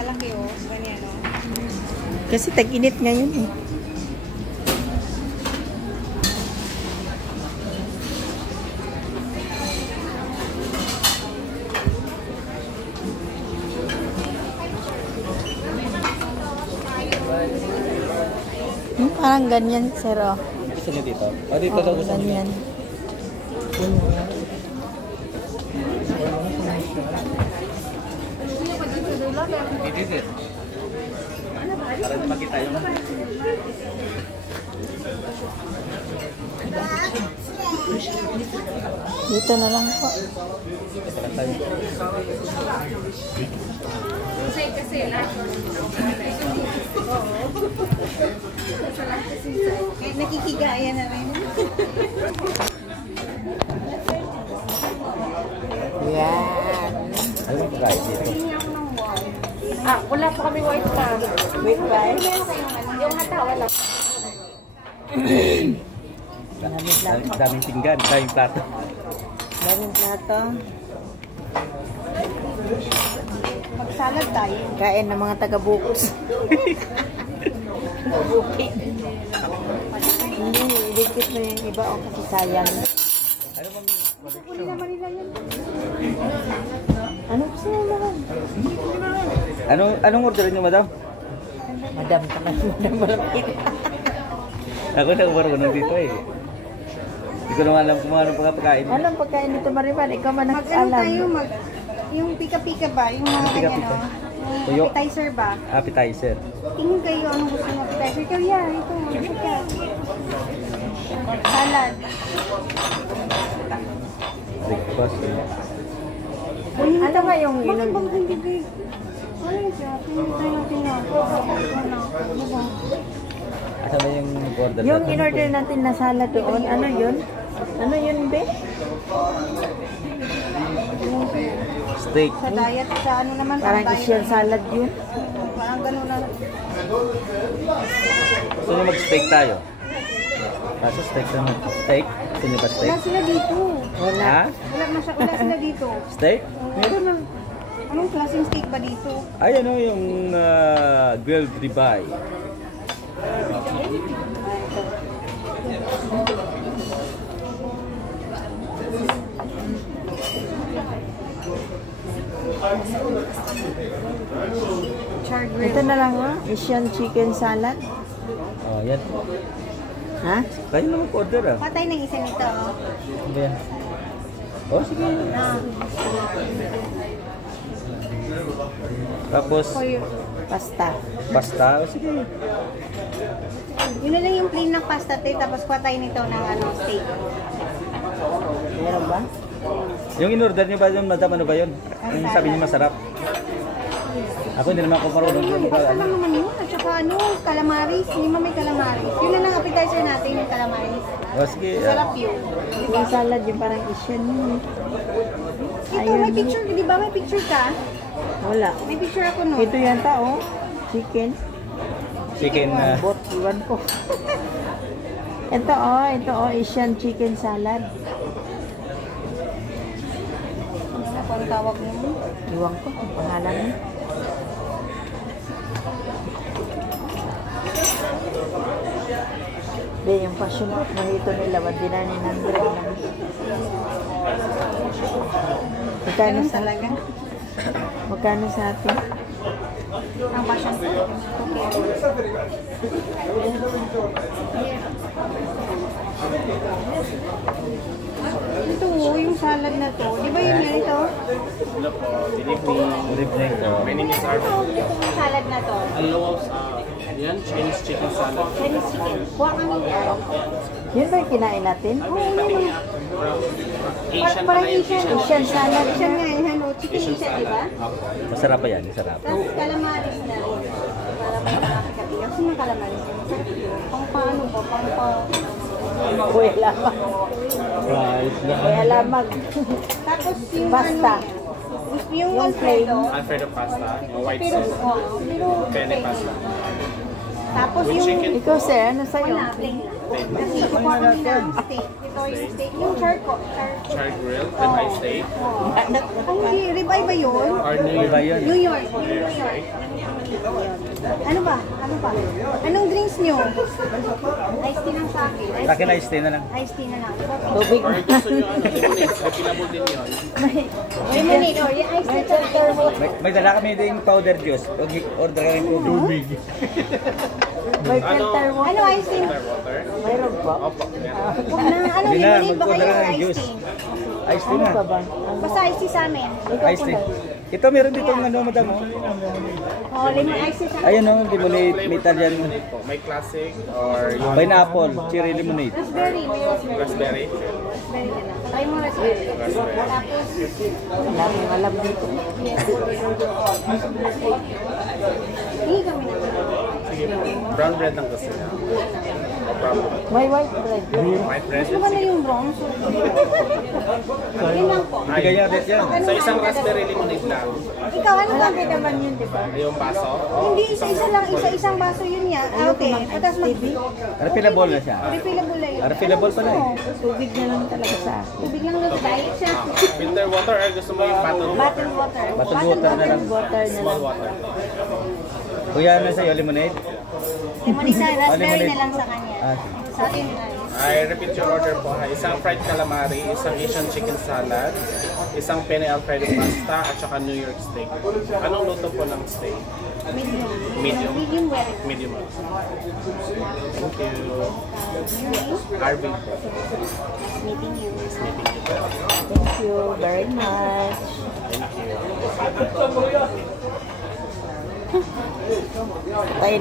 kalaki oh. Ganyan oh. Kasi tag-init ngayon eh. Parang ganyan, sir, oh. Gusto niyo dito? O, dito daw gusto niyo. Ganyan. Dito. Para makita yung... Dito na lang po. Ito lang tayo. Kasi lang. Nakikigaya na rin. Yan. Ano yung price dito? Wala pa kami white pa. Wait, guys. Yung hatawa lang. Daming pinggan, daming plato. Daming plato. Magsalad tayo. Kain ng mga taga-Bukos. Bukit. Hindi, idikit mo yung iba o kasi sayang. Ano bang... Ano gusto mo naman? Anong orderin niyo, madam? Madam ka na, madam malapit. Ako nag-order dito eh. Hindi ko naman alam kung ano pagkain. Anong pagkain dito, Mariman? Ikaw man Mag-ano nag-alam. tayo, yung pika-pika ba? Yung mga Pika-pika. Yung appetizer ba? Appetizer. Tingin kayo anong gusto mo appetizer. Ikaw yan, ito. Salad. Breakfast. Ano nga yung Bakit bang hindi big? Ano yun siya? Tingin natin na. Asa ba yung order? Yung in-order natin na salad doon, ano yun? Ano yun, be? Steak. Sa diet, sa ano naman? Parang diet Asian naman. salad yun. Parang gano'n na. Gusto niyo mag-steak tayo? Kaso steak naman. Steak? Gusto niyo ba steak? Wala sila dito. Wala. Ha? Wala sila dito. Steak? Meron na. Anong klaseng steak ba dito? Ay, ano yung grilled ribeye. Char grill. Ito na lang, ha? Asian chicken salad. Oh, yan. Ha? Kayo na mag-order ah. Patay ng isa nito. Oh. Ano ba yan? Oh, sige. Tapos, Pasta. pasta. Oh, sige. Yun na lang yung plain ng pasta tayo, tapos patay nito ng ano, steak. Meron ba? Yung in-order niyo ba yun, madam, ano ba yun? Yung sabi niyo masarap. Ako hindi naman ako marunong. Basta lang naman yun. At saka ano, calamaris. Hindi mo may calamaris. Yun na lang appetizer natin, yung calamaris. Oh, sige. Sarap yun. Yung salad yung parang Asian yun. Ito, may picture. Di ba may picture ka? Wala. May picture ako no. Ito yata, oh. Chicken. Chicken. Bot, iwan ko. Ito, oh. Asian chicken salad. Ano po ang tawag mo? Iwan ko, ang pangalan mo. Hindi, yung passion fruit mojito nila, 1,900 lang. Magkano Ganun sa talaga. Magkano sa atin? Ang passion fruit. Ito, yung salad na to. Di ba yun ito? Hello po, good evening. Good evening. My name is Ito, Arthur. yung salad na to. Hello, yan, Chinese chicken salad. Chinese chicken. Huwag ang Yun ba yung kinain natin? Asian parang pala yung Asian. Asian salad. Asian nga yun, ano? Chicken Asian, di ba? Masarap pa yan, masarap. Tapos calamaris na rin. Para may makakagabi. Kasi yung calamaris. Pang paano ba? Pang pa... Kuya lamag. Right. Kuya lamag. Tapos yung Pasta. ano... Yung Alfredo. Alfredo pasta, yung white Pero, sauce, pero... penne pasta. Tapos With yung... chicken. Ikaw, sir, ano sa'yo? Wala, plain lang. steak. Kasi kukuha kami ng steak. Ito yung steak. Yung charcoal. Char grill, ribeye steak, Hindi, ribeye ba yun? or New Iba York. yun. New York. Yung New York. Ano ba? Ano pa? Anong drinks nyo? Iced tea lang sa akin. Sa akin ice tea na lang. Iced tea na lang. Tubig. Or gusto nyo lemonade, refillable din yun. Lemonade or yung iced tea sa thermos. May dala kami din powder juice. Pag order kami po. Tubig. May filter mo. Ano iced tea? Filter water. Mayroon ba? Opo, meron. Huwag na. Ano, Hindi na, lemonade ba mag-order kayo na or ng iced juice. tea? Ice tea Ano na. Diba? pa ba? Basta iced tea sa amin. Ice tea. Ito meron dito ng ano, madam. Oh. Oh, lemon iced tea sa amin. Ayun oh, lemonade, may Italian. Lemonade po. May classic or yung Pineapple, cherry lemonade. Raspberry. May raspberry. raspberry. Raspberry na lang. Try mo raspberry. Raspberry. Tapos, Wala akong alam dito. yes. Hindi kami na. Sige po. Brown bread lang gusto niya. No problem. May white bread. White bread. Ano ba na yung bronze? Yun lang po. Hindi kaya rin yan. Sa isang raspberry lemonade lang. Ikaw, ano ba? Malaki naman yun, di ba? Yung baso. Hindi, isa-isa lang. Isa-isang baso yun niya. Ah, okay. Tapos Refillable na siya. refillable na yun. Refillable pala eh. Tubig na lang talaga sa akin. Tubig lang lang. Diet siya. Filter water or gusto mo yung bottled water? Bottled water. Bottled water na lang. Water na Small lang. water. Kuya, ano sa'yo, lemonade? Lemonade sa raspberry lemonade. na lang sa kanya. Ah, Sa atin ay. I repeat your order po ha. Isang fried calamari, isang Asian chicken salad, isang penne alfredo pasta, at saka New York steak. Anong luto po ng steak? Medium. Medium. Medium well. Medium. Thank you. Your name? Arvin po. Meeting you. Meeting you po. Thank you very much. Thank you. Tayo